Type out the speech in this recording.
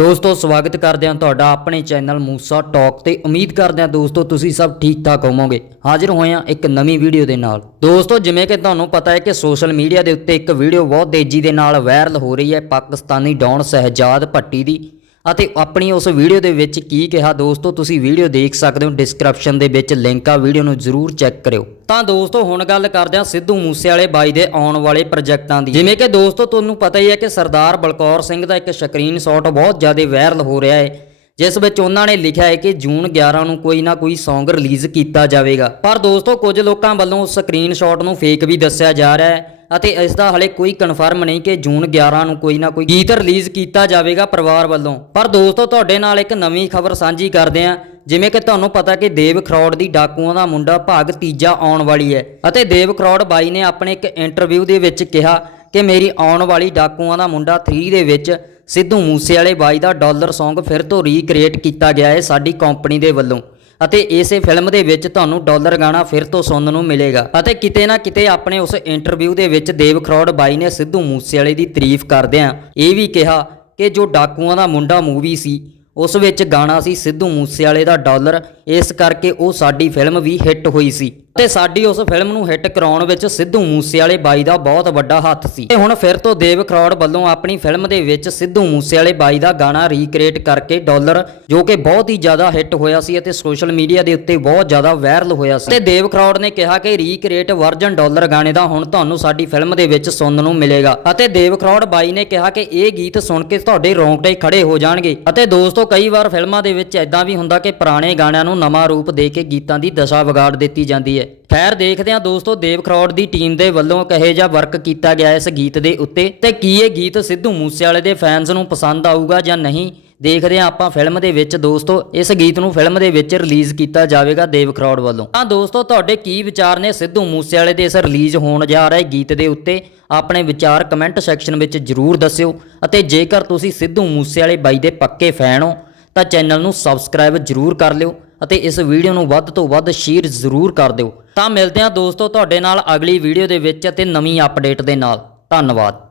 ਦੋਸਤੋ, ਸਵਾਗਤ ਕਰਦੇ ਹਾਂ ਤੁਹਾਡਾ ਆਪਣੇ ਚੈਨਲ ਮੂਸਾ ਟਾਕ ਤੇ ਉਮੀਦ ਕਰਦੇ ਹਾਂ ਦੋਸਤੋ, ਤੁਸੀਂ ਸਭ ਠੀਕ ਠਾਕ ਹੋਵੋਗੇ। ਹਾਜ਼ਰ ਹੋਏ ਹਾਂ ਇੱਕ ਨਵੀਂ ਵੀਡੀਓ ਦੇ ਨਾਲ। ਦੋਸਤੋ, ਜਿਵੇਂ ਕਿ ਤੁਹਾਨੂੰ ਪਤਾ ਹੈ ਕਿ ਸੋਸ਼ਲ ਮੀਡੀਆ ਦੇ ਉੱਤੇ ਇੱਕ ਵੀਡੀਓ ਬਹੁਤ ਤੇਜ਼ੀ ਦੇ ਨਾਲ ਵਾਇਰਲ ਹੋ ਰਹੀ ਹੈ। ਪਾਕਿਸਤਾਨੀ ਡੌਨ ਸਹਿਜਾਦ ਭੱਟੀ ਦੀ। ਅਤੇ ਆਪਣੀ ਉਸ ਵੀਡੀਓ ਦੇ ਵਿੱਚ ਕੀ ਕਿਹਾ, ਦੋਸਤੋ, ਤੁਸੀਂ ਵੀਡੀਓ ਦੇਖ ਸਕਦੇ ਹੋ। ਡਿਸਕ੍ਰਿਪਸ਼ਨ ਦੇ ਵਿੱਚ ਲਿੰਕ ਆ, ਵੀਡੀਓ ਨੂੰ ਜ਼ਰੂਰ ਚੈੱਕ ਕਰਿਓ। ਤਾਂ ਦੋਸਤੋ, ਹੁਣ ਗੱਲ ਕਰਦੇ ਹਾਂ ਸਿੱਧੂ ਮੂਸੇਵਾਲੇ ਬਾਈ ਦੇ ਆਉਣ ਵਾਲੇ ਪ੍ਰੋਜੈਕਟਾਂ ਦੀ। ਜਿਵੇਂ ਕਿ ਦੋਸਤੋ, ਤੁਹਾਨੂੰ ਪਤਾ ਹੀ ਹੈ ਕਿ ਸਰਦਾਰ ਬਲਕੌਰ ਸਿੰਘ ਦਾ ਇੱਕ ਸਕਰੀਨਸ਼ਾਟ ਬਹੁਤ ਜ਼ਿਆਦਾ ਵਾਇਰਲ ਹੋ ਰਿਹਾ ਹੈ, ਜਿਸ ਵਿੱਚ ਉਹਨਾਂ ਨੇ ਲਿਖਿਆ ਹੈ ਕਿ ਜੂਨ 11 ਨੂੰ ਕੋਈ ਨਾ ਕੋਈ Song ਰਿਲੀਜ਼ ਕੀਤਾ ਜਾਵੇਗਾ। ਪਰ ਦੋਸਤੋ, ਕੁਝ ਲੋਕਾਂ ਵੱਲੋਂ ਉਸ ਸਕਰੀਨਸ਼ਾਟ ਨੂੰ ਫੇਕ ਵੀ ਦੱਸਿਆ ਜਾ ਰਿਹਾ ਹੈ। ਅਤੇ ਇਸ ਦਾ ਹਲੇ ਕੋਈ ਕਨਫਰਮ ਨਹੀਂ ਕਿ ਜੂਨ 11 ਨੂੰ ਕੋਈ ਨਾ ਕੋਈ ਗੀਤ ਰਿਲੀਜ਼ ਕੀਤਾ ਜਾਵੇਗਾ ਪਰਿਵਾਰ ਵੱਲੋਂ। ਪਰ ਦੋਸਤੋ, ਤੁਹਾਡੇ ਨਾਲ ਇੱਕ ਨਵੀਂ ਖਬਰ ਸਾਂਝੀ ਕਰਦੇ ਹਾਂ। ਜਿਵੇਂ ਕਿ ਤੁਹਾਨੂੰ ਪਤਾ ਕਿ ਦੇਵ ਖਰੌੜ ਦੀ ਡਾਕੂਆਂ ਦਾ ਮੁੰਡਾ ਭਾਗ ਤੀਜਾ ਆਉਣ ਵਾਲੀ ਹੈ ਅਤੇ ਦੇਵ ਖਰੌੜ ਬਾਈ ਨੇ ਆਪਣੇ ਇੱਕ ਇੰਟਰਵਿਊ ਦੇ ਵਿੱਚ ਕਿਹਾ ਕਿ ਮੇਰੀ ਆਉਣ ਵਾਲੀ ਡਾਕੂਆਂ ਦਾ ਮੁੰਡਾ 3 ਦੇ ਵਿੱਚ ਸਿੱਧੂ ਮੂਸੇਵਾਲੇ ਬਾਈ ਦਾ ਡਾਲਰ Song ਫਿਰ ਤੋਂ ਰੀਕ੍ਰੀਏਟ ਕੀਤਾ ਗਿਆ ਹੈ ਸਾਡੀ ਕੰਪਨੀ ਦੇ ਵੱਲੋਂ। ਅਤੇ ਇਸੇ ਫਿਲਮ ਦੇ ਵਿੱਚ ਤੁਹਾਨੂੰ ਡਾਲਰ ਗਾਣਾ ਫਿਰ ਤੋਂ ਸੁਣਨ ਨੂੰ ਮਿਲੇਗਾ। ਅਤੇ ਕਿਤੇ ਨਾ ਕਿਤੇ ਆਪਣੇ ਉਸ ਇੰਟਰਵਿਊ ਦੇ ਵਿੱਚ ਦੇਵ ਖਰੋੜ ਬਾਈ ਨੇ ਸਿੱਧੂ ਮੂਸੇਵਾਲੇ ਦੀ ਤਾਰੀਫ ਕਰਦਿਆਂ ਇਹ ਵੀ ਕਿਹਾ ਕਿ ਜੋ ਡਾਕੂਆਂ ਦਾ ਮੁੰਡਾ ਮੂਵੀ ਸੀ, ਉਸ ਵਿੱਚ ਗਾਣਾ ਸੀ ਸਿੱਧੂ ਮੂਸੇਵਾਲੇ ਦਾ ਡਾਲਰ ਇਸ ਕਰਕੇ ਉਹ ਸਾਡੀ ਫਿਲਮ ਵੀ ਹਿੱਟ ਹੋਈ ਸੀ। ਤੇ ਸਾਡੀ ਉਸ ਫਿਲਮ ਨੂੰ ਹਿੱਟ ਕਰਾਉਣ ਵਿੱਚ ਸਿੱਧੂ ਮੂਸੇਵਾਲੇ ਬਾਈ ਦਾ ਬਹੁਤ ਵੱਡਾ ਹੱਥ ਸੀ। ਤੇ ਹੁਣ ਫਿਰ ਤੋਂ ਦੇਵ ਖਰੋੜ ਵੱਲੋਂ ਆਪਣੀ ਫਿਲਮ ਦੇ ਵਿੱਚ ਸਿੱਧੂ ਮੂਸੇਵਾਲੇ ਬਾਈ ਦਾ ਗਾਣਾ ਰੀਕ੍ਰੀਏਟ ਕਰਕੇ ਡਾਲਰ, ਜੋ ਕਿ ਬਹੁਤ ਹੀ ਜ਼ਿਆਦਾ ਹਿੱਟ ਹੋਇਆ ਸੀ ਅਤੇ ਸੋਸ਼ਲ ਮੀਡੀਆ ਦੇ ਉੱਤੇ ਬਹੁਤ ਜ਼ਿਆਦਾ ਵਾਇਰਲ ਹੋਇਆ ਸੀ। ਤੇ ਦੇਵ ਖਰੋੜ ਨੇ ਕਿਹਾ ਕਿ ਰੀਕ੍ਰੀਏਟ ਵਰਜਨ ਡਾਲਰ ਗਾਣੇ ਦਾ ਹੁਣ ਤੁਹਾਨੂੰ ਸਾਡੀ ਫਿਲਮ ਦੇ ਵਿੱਚ ਸੁਣਨ ਨੂੰ ਮਿਲੇਗਾ। ਅਤੇ ਦੇਵ ਖਰੋੜ ਬਾਈ ਨੇ ਕਿਹਾ ਕਿ ਇਹ ਗੀਤ ਸੁਣ ਕੇ ਤੁਹਾਡੇ ਰੋਂਗਟੇ ਖੜੇ ਹੋ ਜਾਣਗੇ। ਅਤੇ ਦੋਸਤੋ, ਕਈ ਵਾਰ ਫਿਲਮਾਂ ਦੇ ਵਿੱਚ ਐਦਾਂ ਵੀ ਹੁੰਦਾ ਕਿ ਪੁਰਾਣੇ ਗਾਣਿਆਂ ਨੂੰ ਨਵਾਂ ਰੂਪ ਦੇ ਕੇ ਗੀਤਾਂ ਦੀ ਦਸ਼ਾ ਵਿਗਾੜ ਦਿੱਤੀ ਜਾਂਦੀ ਹੈ। ਖੈਰ ਦੇਖਦੇ ਹਾਂ ਦੋਸਤੋ ਦੇਵ ਖਰੋੜ ਦੀ ਟੀਮ ਦੇ ਵੱਲੋਂ ਕਹੇ ਜਿਹਾ ਵਰਕ ਕੀਤਾ ਗਿਆ ਇਸ ਗੀਤ ਦੇ ਉੱਤੇ, ਤੇ ਕੀ ਇਹ ਗੀਤ ਸਿੱਧੂ ਮੂਸੇਵਾਲੇ ਦੇ ਫੈਨਸ ਨੂੰ ਪਸੰਦ ਆਊਗਾ ਜਾਂ ਨਹੀਂ ਦੇਖਦੇ ਹਾਂ ਆਪਾਂ ਫਿਲਮ ਦੇ ਵਿੱਚ ਦੋਸਤੋ, ਇਸ ਗੀਤ ਨੂੰ ਫਿਲਮ ਦੇ ਵਿੱਚ ਰਿਲੀਜ਼ ਕੀਤਾ ਜਾਵੇਗਾ ਦੇਵ ਖਰੋੜ ਵੱਲੋਂ। ਤਾਂ ਦੋਸਤੋ, ਤੁਹਾਡੇ ਕੀ ਵਿਚਾਰ ਨੇ ਸਿੱਧੂ ਮੂਸੇਵਾਲੇ ਦੇ ਇਸ ਰਿਲੀਜ਼ ਹੋਣ ਜਾ ਰਹੇ ਗੀਤ ਦੇ ਉੱਤੇ? ਆਪਣੇ ਵਿਚਾਰ ਕਮੈਂਟ ਸੈਕਸ਼ਨ ਵਿੱਚ ਜਰੂਰ ਦੱਸਿਓ, ਅਤੇ ਜੇਕਰ ਤੁਸੀਂ ਸਿੱਧੂ ਮੂਸੇਵਾਲੇ ਬਾਈ ਦੇ ਪੱਕੇ ਫੈਨ ਹੋ, ਤਾਂ ਚੈਨਲ ਨੂੰ ਸਬਸਕ੍ਰਾਈਬ ਜਰੂਰ ਕਰ ਲਿਓ ਅਤੇ ਇਸ ਵੀਡੀਓ ਨੂੰ ਵੱਧ ਤੋਂ ਵੱਧ ਸ਼ੇਅਰ ਜ਼ਰੂਰ ਕਰ ਦਿਓ। ਤਾਂ ਮਿਲਦੇ ਹਾਂ ਦੋਸਤੋ ਤੁਹਾਡੇ ਨਾਲ ਅਗਲੀ ਵੀਡੀਓ ਦੇ ਵਿੱਚ ਅਤੇ ਨਵੀਂ ਅਪਡੇਟ ਦੇ ਨਾਲ। ਧੰਨਵਾਦ।